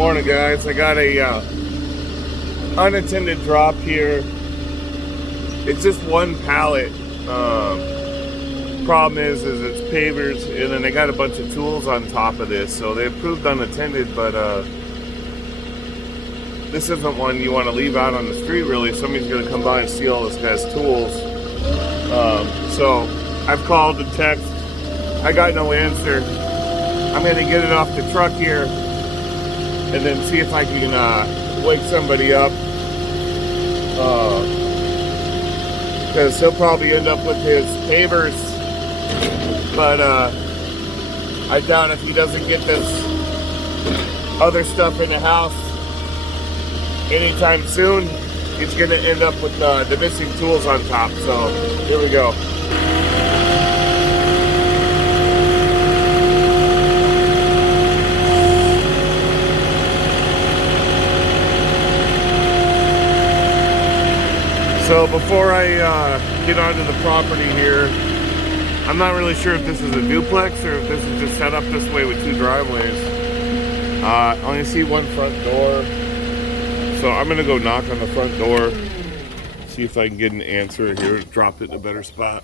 Morning, guys. I got a unattended drop here. It's just one pallet. Problem is it's pavers, and then they got a bunch of tools on top of this. So they approved unattended, but this isn't one you want to leave out on the street. Really, somebody's going to come by and steal this guy's tools. So I've called and texted. I got no answer. I'm going to get it off the truck here and then see if I can wake somebody up, because he'll probably end up with his pavers, but I doubt if he doesn't get this other stuff in the house anytime soon, he's going to end up with the missing tools on top. So here we go. So before I get onto the property here, I'm not really sure if this is a duplex or if this is just set up this way with two driveways. I only see one front door. So I'm going to go knock on the front door, see if I can get an answer here, drop it in a better spot.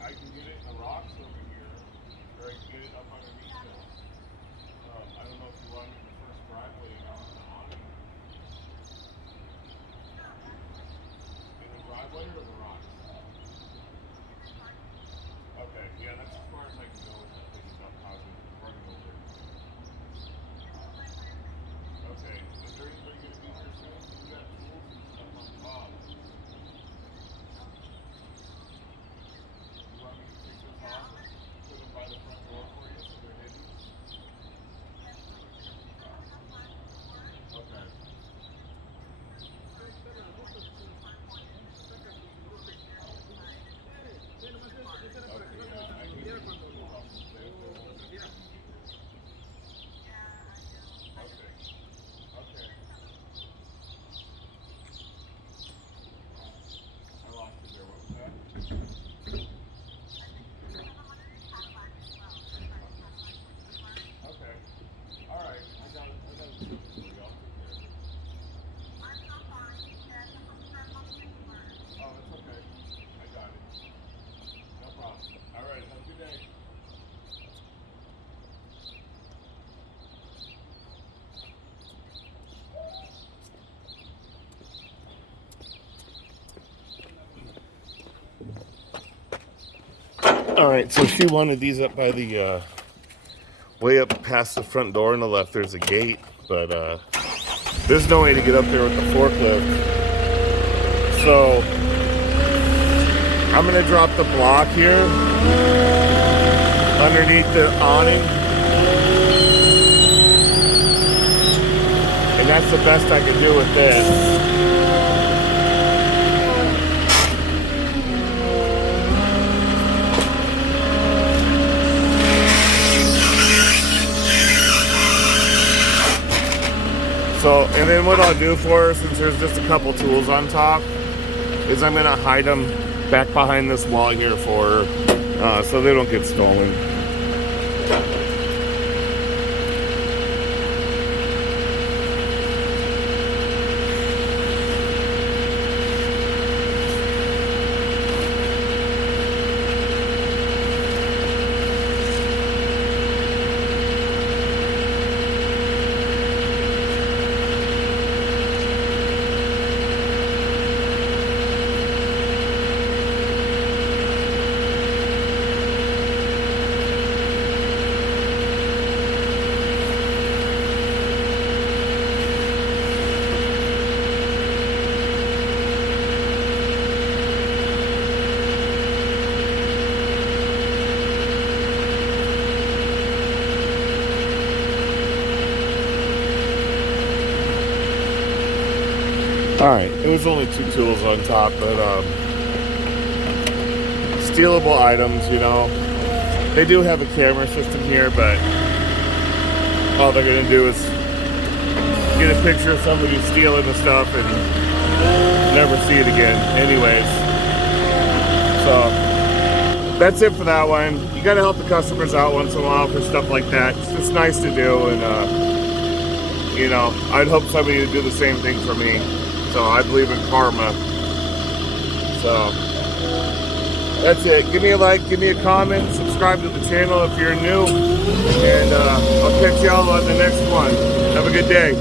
I can get it in the rocks over here, or I can get it up underneath them. I don't know if you want me in the first driveway and on the awning. In the driveway or the rocks? Okay, yeah, that's as far as I can go with that thing without causing running over. Okay, is there anybody going to be here soon? We got tools and stuff on top. Alright, so she wanted these up by the, way up past the front door on the left. There's a gate, but there's no way to get up there with the forklift. So I'm going to drop the block here underneath the awning. And that's the best I can do with this. So, and then what I'll do for her, since there's just a couple tools on top, is I'm going to hide them back behind this wall here for her, so they don't get stolen. Alright, it was only 2 tools on top, but stealable items, you know. They do have a camera system here, but all they're gonna do is get a picture of somebody stealing the stuff and never see it again anyways. So that's it for that one. You gotta help the customers out once in a while for stuff like that. It's just nice to do, and you know, I'd hope somebody would do the same thing for me. So I believe in karma. So that's it. Give me a like, give me a comment, subscribe to the channel if you're new, and I'll catch y'all on the next one. Have a good day.